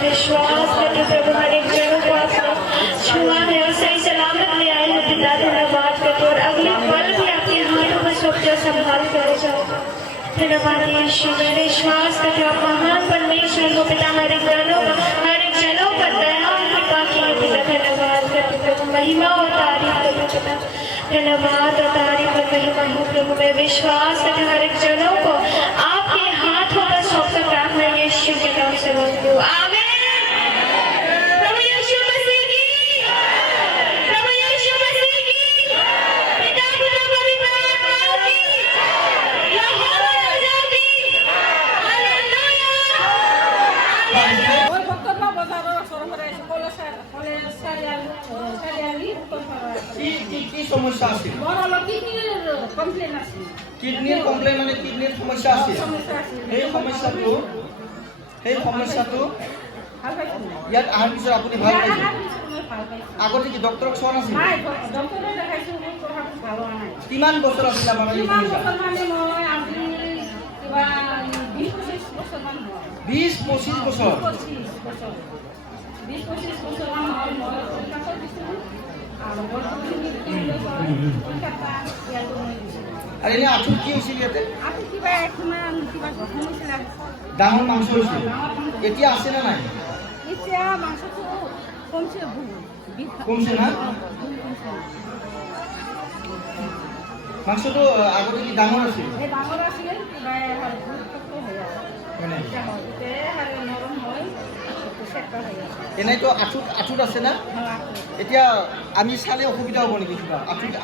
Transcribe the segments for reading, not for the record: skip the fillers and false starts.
विश्वास करके प्रभु हर एक जनों को आपने छुआ है और सही सलामत ले आए हैं पिता। धन्यवाद करते और अगले पल भी आपके हाथों में सोचा संभाल कर जाओ। धन्यवाद यीशु, मैं विश्वास करते आप महान परमेश्वर को पिता हर एक जनों पर दया और कृपा की पिता। धन्यवाद करते प्रभु, महिमा और तारीफ करते पिता। धन्यवाद और तारीफ और महिमा हो प्रभु। मैं विश्वास करते हर एक जनों को आपके हाथों पर सौंप कर प्रार्थना यीशु के नाम से मांगती हूँ, आमीन। प्रभु यीशु मसीह की, प्रभु यीशु मसीह की, पिता पुत्र पवित्र आत्मा की, यहोवा राजा की, हालेलुया। ওই বক্তব্য বজাৰৰ সৰমৰে কি সমস্যা আছিল? মোৰ অলপ কিডনিৰ কমপ্লেইন আছিল। কিডনিৰ কমপ্লেইন মানে কিডনিৰ সমস্যা আছিল। সেই সমস্যাটো ভাল পাইছো। ইয়াত অহাৰ পিছত আপুনি ভাল পাইছে? মই ভাল পাইছো। আগতে কি ডক্টৰক চোৱা নাছিল? নাই, ডক্টৰক দেখাইছো, মোৰ কথাটো ভাল হোৱা নাই। কিমান বছৰ আছিল আপোনাৰ এই কিমান সমস্যা? বছৰ মানে মই আজি কিবা 20-25 বছৰমান হ'ল। 20-25 বছৰ? 20-25 বছৰমান হ'ল। মই কলকাতাত দিছিলোঁ আৰু বৰ্তমান কলকাতা ইয়াতো মই দিছিলোঁ। আৰু এনে আঁঠুত কি হৈছিল ইয়াতে? আঁঠুত কিবা এখনমান কিবা গঠন হৈছিলে। ডাঙৰ মাংস হৈছিল? এতিয়া আছে নে নাই? এতিয়া মাংসটো কমছে বহুত। কমছে না? মাংসটো আগতে কি ডাঙৰ আছিল? এই ডাঙৰ আছিলে, কিবা গুৰুত্বটো হৈ আছে। এতিয়া নৰম হৈ চেষ্টা হৈ আছে। এনেইতো আঁঠুত আছে না? এতিয়া আমি চালে অসুবিধা হ'ব নেকি কিবা? আঁঠুত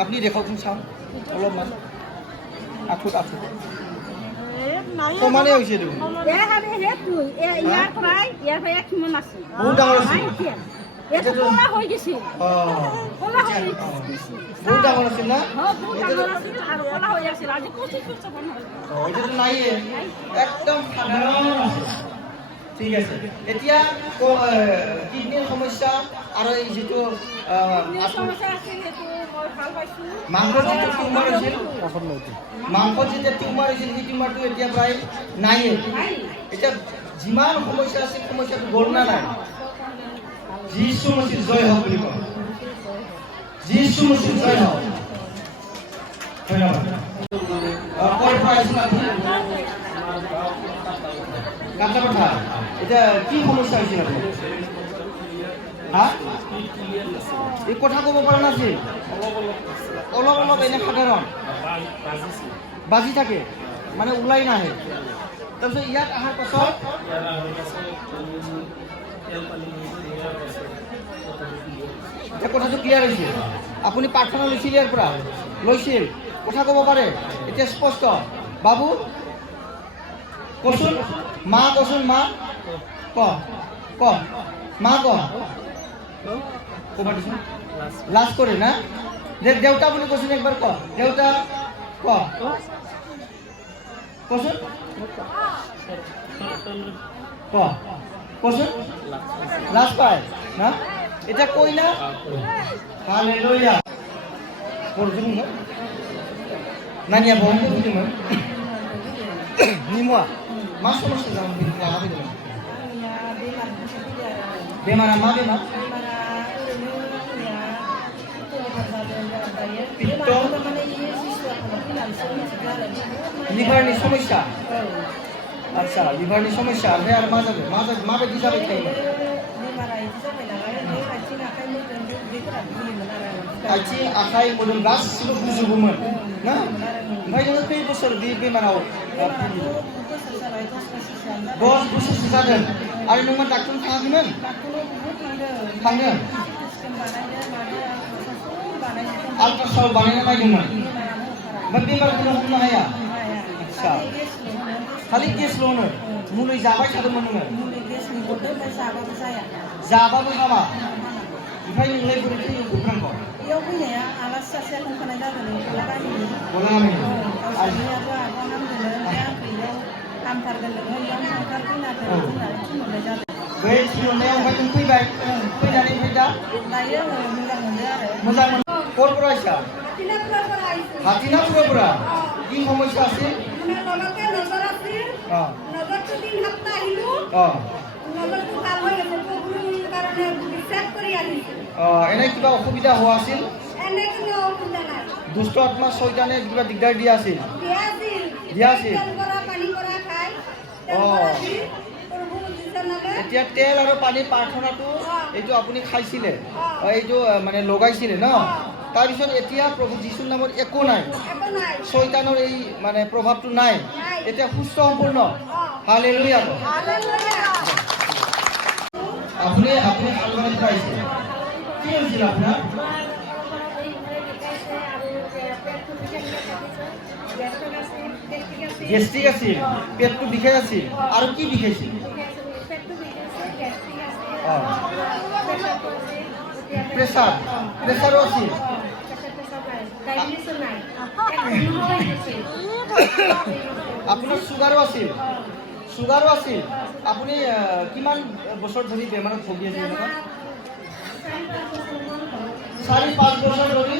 আপুনি দেখাওকচোন, চাওঁ অলপমান। আঁঠুত সমানে হৈছে দেখোন। ইয়াৰ পৰাই কিমান আছিল? বহুত ডাঙৰ আছিল। কলা হৈ গৈছিল। কলা হৈ বহুত ডাঙৰ আছিল না? ডাঙৰ আছিল আৰু কলা হৈ আছিল। আজি 25 বছৰমান হ'ল। এতিয়াতো নাইয়ে, একদম সাধাৰণ আছিল। ঠিক আছে, এতিয়া কিডনিৰ সমস্যা আৰু এই যিটো সমস্যা আছিল সেইটো মই ভাল পাইছোঁ। মাংসত যিটো টিউমাৰ হৈছিল, মাংসত যেতিয়া টিউমাৰ হৈছিল সেই টিউমাৰটো এতিয়া প্ৰায় নাইয়ে। এতিয়া যিমান সমস্যা আছিল সমস্যাটো গ'ল না নাই? যীশু মসিহ জয় হওক বুলি কওঁ। যীশু মসিহ জয় হওক। ধন্যবাদ। ক'ৰ পৰা আহিছিল আপুনি? কাটাপথা। এতিয়া কি সমস্যা হৈছিল আপোনাৰ? হা? এই কথা ক'ব পৰা নাছিল? অলপ অলপ এনে সাধাৰণ বাজি থাকে, মানে ওলাই নাহে। তাৰপিছত ইয়াত অহাৰ পাছত এতিয়া কথাটো ক্লিয়াৰ হৈছে। আপুনি প্ৰাৰ্থনা লৈছিল ইয়াৰ পৰা? লৈছিল। কথা ক'ব পাৰে এতিয়া স্পষ্ট? বাবু কচোন, মা কচোন, মা ক মা ক'ব দিছোন। লাজ কৰে না? দেউতা বুলি কচোন একবাৰ, ক দেউতা, কচোন, কচোন। লাজ পায় না? এতিয়া কৈ না? হালেলুয়া। পঢ়িম ন? নানিয়া বন্ধ বুঝিম নিমোয়া মা সমস্যা যাবেন লাগাবে দেবেন। বেমার মা বেমার পিত্ত লিভারনি সমস্যা। আচ্ছা, লিভারনি সমস্যা। আর মা যাবে, মা বেদি যাবে খাই आथिं आखाइ मोदोम गासिबो गुजुबोमोन ना? ओमफ्राय नोङो खै बोसोर बे बेमाराव 10 बोसोरसो जादों आरो नों मा डाक्टारनाव थाङाखैमोन? थांदों। आल्ट्रासाउन्ड बानायना नायदोंमोन, ओमफ्राय बेमारखौनो हमनो हाया। आच्छा, खालि गेस ल'नो मुलि जाबाय थादोंमोन नोङो मुलि गेसनि हरदो ओमफ्राय जाबाबो जाया जाबाबो हामा ओमफ्राय नोंलाय बोरै थैयो गब्रांखौ बेयाव फैनाया आलासि सासेया खोन्थानाय जादों गला गामिनि गलागामिनि गावसोरनियाबो आबा नामदोंनो ओमफ्राय आंखौ बेयाव हामथारगोन नोङो बेयाव थांथार फैनादों होननानै थिनहरनाय जादों बै थिनहरनायाव ओमफ्राय नों फैबाय फैनानै ओमफ्राय दा दायो मोजां मोनदों आरो मोजां मोन ক'ৰ পৰা আহিছা হাতীনাথপুৰৰ পৰা কি সমস্যা আছিল লগতে নজৰ আছিল অঁ নজৰটো 3 সপ্তাহ আহিলো অঁ নজৰটো ভাল হৈ গৈছে প্ৰভুৰ কাৰণে বিশ্বাস কৰি আহিছো এনে কিবা অসুবিধা হোৱা আছিল এনে কোনো অসুবিধা নাই দুষ্ট আত্মা শয়তানে কিবা দিগদাৰ দিয়া আছিল দিয়া আছিল দিয়া আছিল। তেল পৰা পানী পৰা খাই তেল অঁ। পৰা দি প্ৰভু যীশুৰ নামে এতিয়া তেল আৰু পানীৰ প্ৰাৰ্থনাটো এইটো আপুনি খাইছিলে এইটো মানে লগাইছিলে ন তাৰপিছত এতিয়া প্ৰভু যীশুৰ নামত একো নাই একো নাই শয়তানৰ এই মানে প্ৰভাৱটো নাই এতিয়া সুস্থ সম্পূৰ্ণ হালেলুয়া হালেলুয়া আপুনি আপুনি হালমানে পাইছে কি হৈছিল আপোনাৰ গেষ্ট্ৰিক আছিল পেটটো বিষাই আছিল আৰু কি বিষাইছিল প্ৰেছাৰ প্ৰেছাৰো আছিল আপোনাৰ ছুগাৰো আছিল আপুনি কিমান বছৰ ধৰি বেমাৰত ভুগি আছিল এনেকুৱা 4-5 বছৰ ধৰি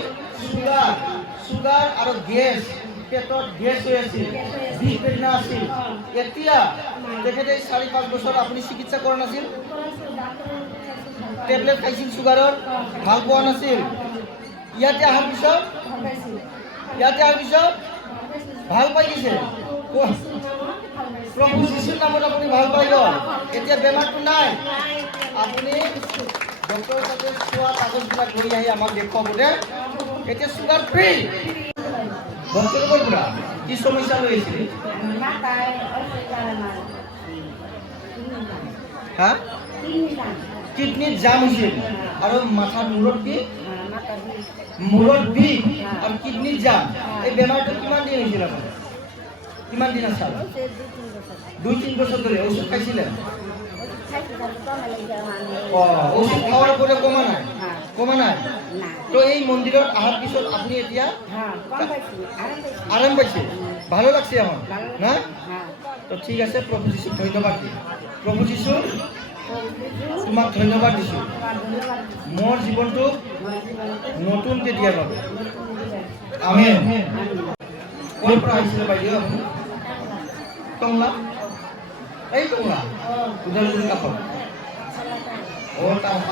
ছুগাৰ আৰু গেছ পেটত গেছ হৈ আছিল বিষ বেদনা আছিল এতিয়া তেখেতে 4-5 বছৰ আপুনি চিকিৎসা কৰা নাছিল টেবলেট খাইছিল ছুগাৰৰ ভাল পোৱা নাছিল ইয়াতে অহাৰ পিছত ভাল পাই গৈছে প্ৰভু যীশুৰ নামত আপুনি ভাল পাই গ'ল এতিয়া বেমাৰটো নাই আপুনি ডক্টৰৰ তাতে চোৱা কাগজবিলাক লৈ আহি আমাক দেখুৱাব দে এতিয়া ছুগাৰ ফ্ৰী ডক্টৰৰ পৰা কি সমস্যা লৈ আহিছিল হা কিডনিত জাম হৈছিল আৰু মাথাৰ মূৰত বিষ আৰু কিডনিত জাম এই বেমাৰটো কিমান দিন হৈছিল আপোনাৰ কিমান দিন আছে 2-3 বছৰ ধৰি ঔষধ খাইছিলে ঔষধ খাওয়াৰ পৰে কমা নাই তো এই মন্দিৰত আহাৰ পিছত আপুনি এতিয়া আৰাম পাইছে ভালো লাগছে এখন না তো ঠিক আছে প্ৰভু যীশুক ধন্যবাদ দিম প্ৰভু যীশু তোমাক ধন্যবাদ দিছো মোৰ জীৱনটো নতুনকে দিয়াৰ বাবে আমেন ক'ৰ পৰা আহিছিলে বাইদেউ আপুনি টংলা এই টংলা উদালগুৰি কাষত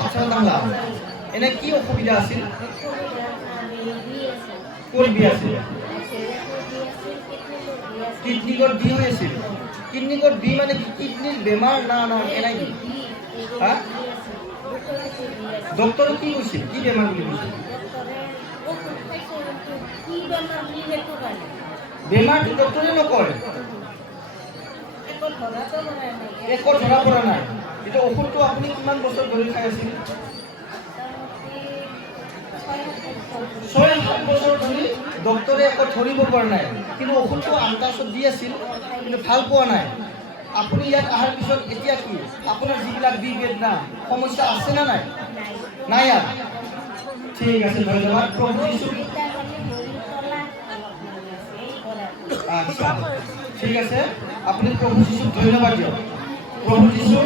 আচ্ছা টংলা এনে কি অসুবিধা আছিল ক'ৰ বিষ আছিল কিডনিকত বিষ হৈ আছিল কিডনিকত বিষ মানে কি কিডনিৰ বেমাৰ না এনাই কি হা ডক্টৰে কি কৈছিল কি বেমাৰ বুলি কৈছিল বেমাৰটো ডক্টৰে নকয় একো ধৰা পৰা নাই এতিয়া ঔষধটো আপুনি কিমান বছৰ ধৰি খাই আছিল 6-7 বছৰ ধৰি ডক্টৰে একো ধৰিব পৰা নাই কিন্তু ঔষধটো আন্দাজত দি আছিল কিন্তু ভাল পোৱা নাই আপুনি ইয়াত অহাৰ পিছত এতিয়া কি আপোনাৰ যিবিলাক বিষ বেদনা সমস্যা আছে না নাই নাই আর ঠিক আছে ধন্যবাদ প্রভু যীশু আচ্ছা ঠিক আছে আপনি প্রভু যীশুক ধন্যবাদ দিয়ক প্রভু যীশু